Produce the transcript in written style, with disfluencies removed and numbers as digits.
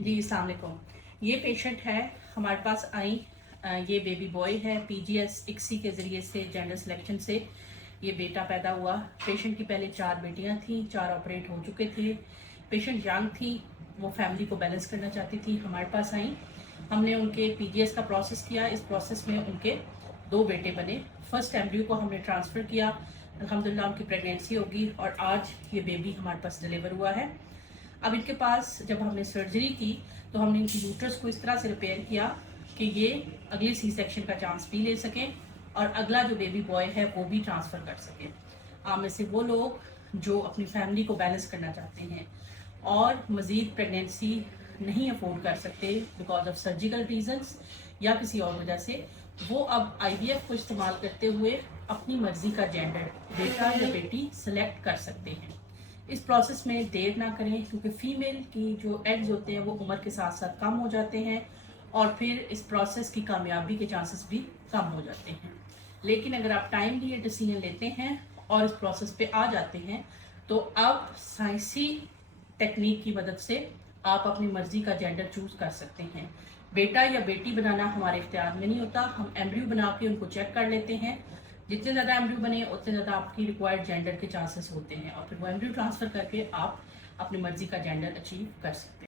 जी अस्सलाम वालेकुम। ये पेशेंट है हमारे पास आई। ये बेबी बॉय है। पीजीएस इक्सी के ज़रिए से जेंडर सिलेक्शन से ये बेटा पैदा हुआ। पेशेंट की पहले 4 बेटियां थी, 4 ऑपरेट हो चुके थे। पेशेंट यंग थी, वो फैमिली को बैलेंस करना चाहती थी। हमारे पास आई, हमने उनके पीजीएस का प्रोसेस किया। इस प्रोसेस में उनके 2 बेटे बने। फर्स्ट एम्ब्रियो को हमने ट्रांसफ़र किया। अल्हम्दुलिल्लाह उनकी प्रेगनेंसी होगी और आज ये बेबी हमारे पास डिलीवर हुआ है। अब इनके पास जब हमने सर्जरी की तो हमने इनकी यूट्रस को इस तरह से रिपेयर किया कि ये अगले सी सेक्शन का चांस भी ले सकें और अगला जो बेबी बॉय है वो भी ट्रांसफ़र कर सकें। आप में से वो लोग जो अपनी फैमिली को बैलेंस करना चाहते हैं और मज़ीद प्रेगनेंसी नहीं अफोर्ड कर सकते बिकॉज ऑफ सर्जिकल रीजंस या किसी और वजह से, वो अब आईवीएफ को इस्तेमाल करते हुए अपनी मर्जी का जेंडर बेटा या बेटी सेलेक्ट कर सकते हैं। इस प्रोसेस में देर ना करें क्योंकि फीमेल की जो एग्स होते हैं वो उम्र के साथ साथ कम हो जाते हैं और फिर इस प्रोसेस की कामयाबी के चांसेस भी कम हो जाते हैं। लेकिन अगर आप टाइम लिए डिसीजन लेते हैं और इस प्रोसेस पे आ जाते हैं तो अब साइंसी टेक्निक की मदद से आप अपनी मर्जी का जेंडर चूज कर सकते हैं। बेटा या बेटी बनाना हमारे इख्तियार में नहीं होता। हम एम्ब्रियो बना के उनको चेक कर लेते हैं। जितने ज़्यादा एम्ब्रियो बने उतने ज़्यादा आपकी रिक्वायर्ड जेंडर के चांसेस होते हैं और फिर वो एम्ब्रियो ट्रांसफ़र करके आप अपनी मर्जी का जेंडर अचीव कर सकते हैं।